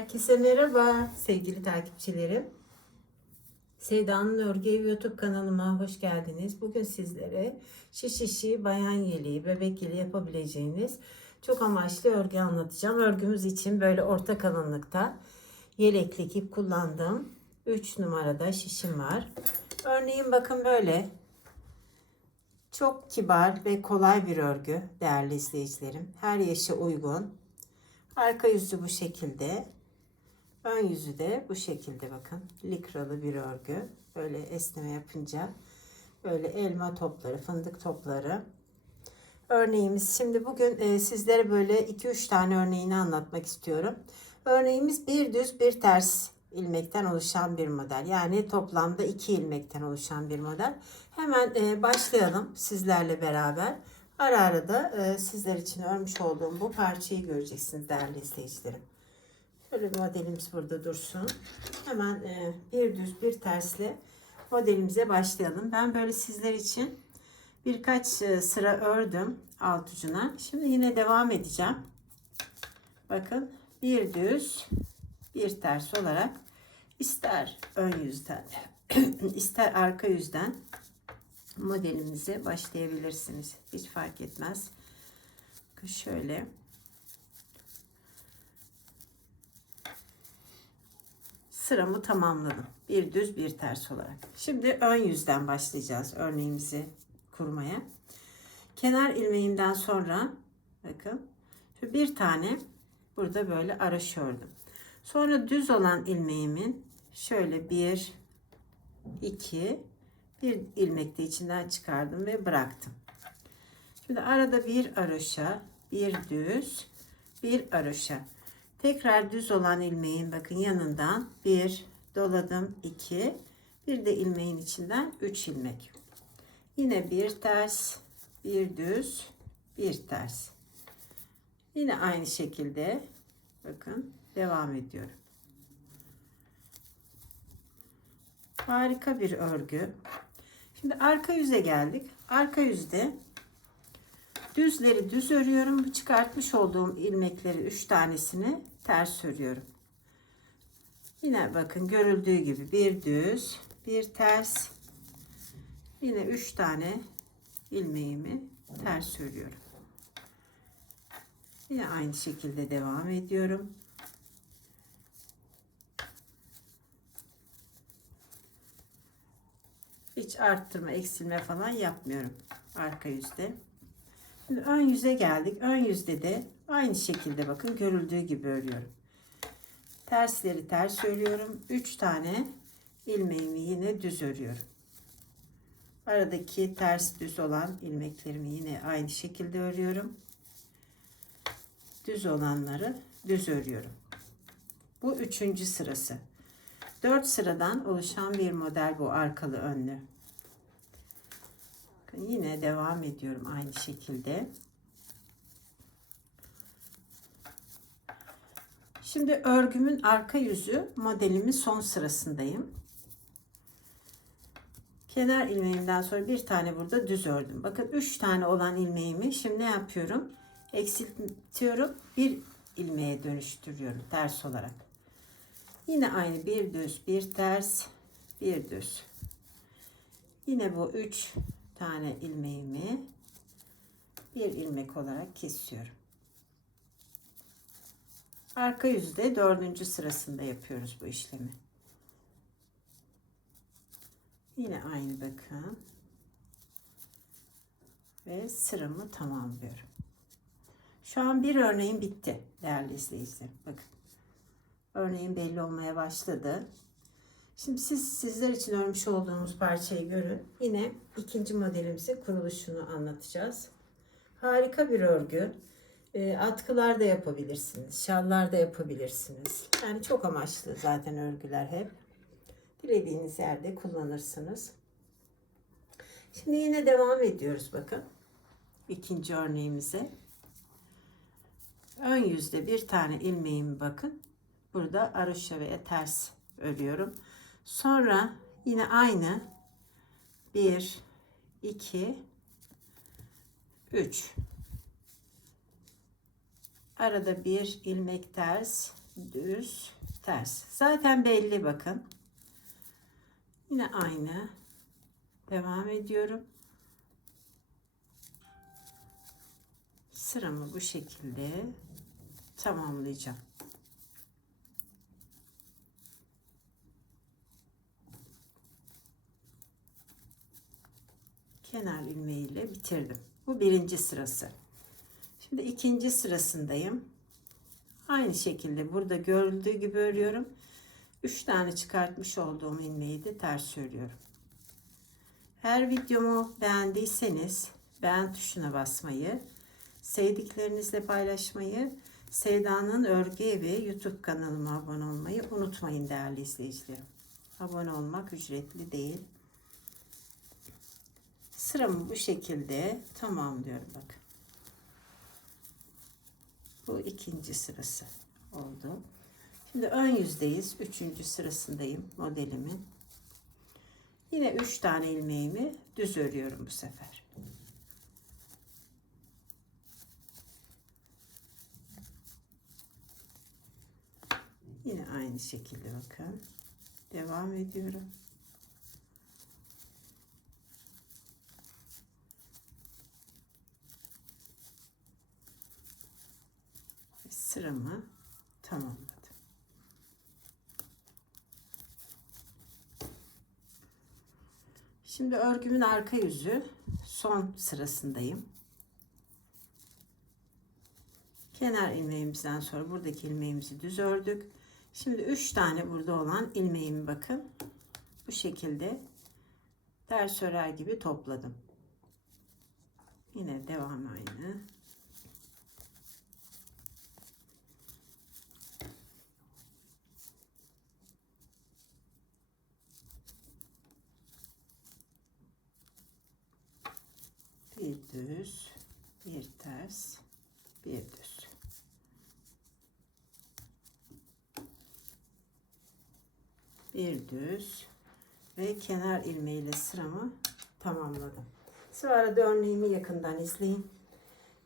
Herkese merhaba sevgili takipçilerim. Sevda'nın Örgü Evi YouTube kanalıma hoş geldiniz. Bugün sizlere şiş işi, bayan yeleği, bebek yeleği yapabileceğiniz çok amaçlı örgü anlatacağım. Örgümüz için böyle orta kalınlıkta yeleklik ip kullandım. 3 numarada şişim var. Örneğin bakın böyle çok kibar ve kolay bir örgü değerli izleyicilerim. Her yaşa uygun. Arka yüzü bu şekilde. Ön yüzü de bu şekilde bakın. Likralı bir örgü. Böyle esneme yapınca böyle elma topları, fındık topları. Örneğimiz şimdi bugün e, sizlere böyle 2-3 tane örneğini anlatmak istiyorum. Örneğimiz bir düz bir ters ilmekten oluşan bir model. Yani toplamda iki ilmekten oluşan bir model. Hemen e, başlayalım sizlerle beraber. Ara ara da e, sizler için örmüş olduğum bu parçayı göreceksiniz değerli izleyicilerim. Şöyle modelimiz burada dursun. Hemen e, bir düz bir tersle modelimize başlayalım. Ben böyle sizler için birkaç e, sıra ördüm alt ucuna. Şimdi yine devam edeceğim. Bakın bir düz bir ters olarak ister ön yüzden ister arka yüzden modelimize başlayabilirsiniz. Hiç fark etmez. Şöyle sıramı tamamladım. Bir düz bir ters olarak. Şimdi ön yüzden başlayacağız örneğimizi kurmaya. Kenar ilmeğimden sonra bakın bir tane burada böyle araş ördüm. Sonra düz olan ilmeğimin şöyle bir iki bir ilmek de içinden çıkardım ve bıraktım. Şimdi arada bir aroşa, bir düz, bir aroşa. Tekrar düz olan ilmeğin bakın yanından bir doladım iki, bir de ilmeğin içinden üç ilmek. Yine bir ters, bir düz, bir ters. Yine aynı şekilde bakın devam ediyorum. Harika bir örgü. Şimdi arka yüze geldik. Arka yüzde düzleri düz örüyorum. Çıkartmış olduğum ilmekleri 3 tanesini ters örüyorum. Yine bakın görüldüğü gibi bir düz, bir ters. Yine 3 tane ilmeğimi ters örüyorum. Yine aynı şekilde devam ediyorum. Hiç arttırma, eksilme falan yapmıyorum arka yüzde. Şimdi ön yüze geldik. Ön yüzde de aynı şekilde bakın görüldüğü gibi örüyorum. Tersleri ters örüyorum. 3 tane ilmeğimi yine düz örüyorum. Aradaki ters düz olan ilmeklerimi yine aynı şekilde örüyorum. Düz olanları düz örüyorum. Bu üçüncü sırası. 4 sıradan oluşan bir model bu arkalı önlü. Yine devam ediyorum aynı şekilde. Şimdi örgümün arka yüzü modelimin son sırasındayım. Kenar ilmeğimden sonra bir tane burada düz ördüm. Bakın 3 tane olan ilmeğimi şimdi ne yapıyorum? Eksiltiyorum. Bir ilmeğe dönüştürüyorum ters olarak. Yine aynı bir düz, bir ters, bir düz. Yine bu üç tane ilmeğimi bir ilmek olarak kesiyorum. Arka yüzde dördüncü sırasında yapıyoruz bu işlemi. Yine aynı bakın. Ve sıramı tamamlıyorum. Şu an bir örneğim bitti değerli izleyicilerim. Bakın. Örneğin belli olmaya başladı. Şimdi siz sizler için örmüş olduğumuz parçayı görün. Yine ikinci modelimizin kuruluşunu anlatacağız. Harika bir örgü. E, atkılar da yapabilirsiniz. Şallar da yapabilirsiniz. Yani çok amaçlı zaten örgüler hep. Dilediğiniz yerde kullanırsınız. Şimdi yine devam ediyoruz bakın. İkinci örneğimize. Ön yüzde bir tane ilmeğimi bakın burada aroşa veya ters örüyorum. Sonra yine aynı 1 2 3 arada bir ilmek ters düz, ters. Zaten belli bakın. Yine aynı. Devam ediyorum. Sıramı bu şekilde tamamlayacağım. Kenar ilmeğiyle bitirdim. Bu birinci sırası. Şimdi ikinci sırasındayım. Aynı şekilde burada görüldüğü gibi örüyorum. 3 tane çıkartmış olduğum ilmeği de ters örüyorum. Her videomu beğendiyseniz beğen tuşuna basmayı, sevdiklerinizle paylaşmayı, Sevda'nın Örgü Evi YouTube kanalıma abone olmayı unutmayın değerli izleyicilerim. Abone olmak ücretli değil. Sıramı bu şekilde tamamlıyorum bakın. Bu ikinci sırası oldu. Şimdi ön yüzdeyiz. Üçüncü sırasındayım modelimin. Yine üç tane ilmeğimi düz örüyorum bu sefer. Yine aynı şekilde bakın. Devam ediyorum. Sıramı tamamladım. Şimdi örgümün arka yüzü son sırasındayım. Kenar ilmeğimizden sonra buradaki ilmeğimizi düz ördük. Şimdi 3 tane burada olan ilmeğimi bakın. Bu şekilde ters örer gibi topladım. Yine devam aynı. Bir düz, bir ters, bir düz. Bir düz ve kenar ilmeğiyle sıramı tamamladım. Şu arada örneğimi yakından izleyin.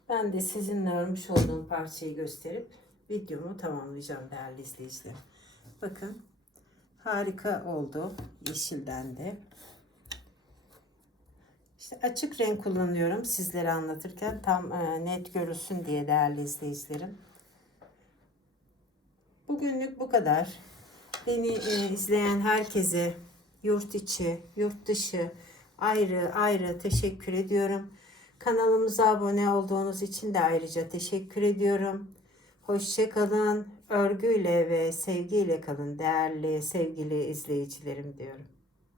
Ben de sizinle örmüş olduğum parçayı gösterip videomu tamamlayacağım değerli izleyiciler. Bakın harika oldu yeşilden de. İşte açık renk kullanıyorum sizlere anlatırken tam e, net görülsün diye değerli izleyicilerim. Bugünlük bu kadar. Beni e, izleyen herkese yurt içi, yurt dışı ayrı ayrı teşekkür ediyorum. Kanalımıza abone olduğunuz için de ayrıca teşekkür ediyorum. Hoşçakalın, örgüyle ve sevgiyle kalın değerli sevgili izleyicilerim diyorum.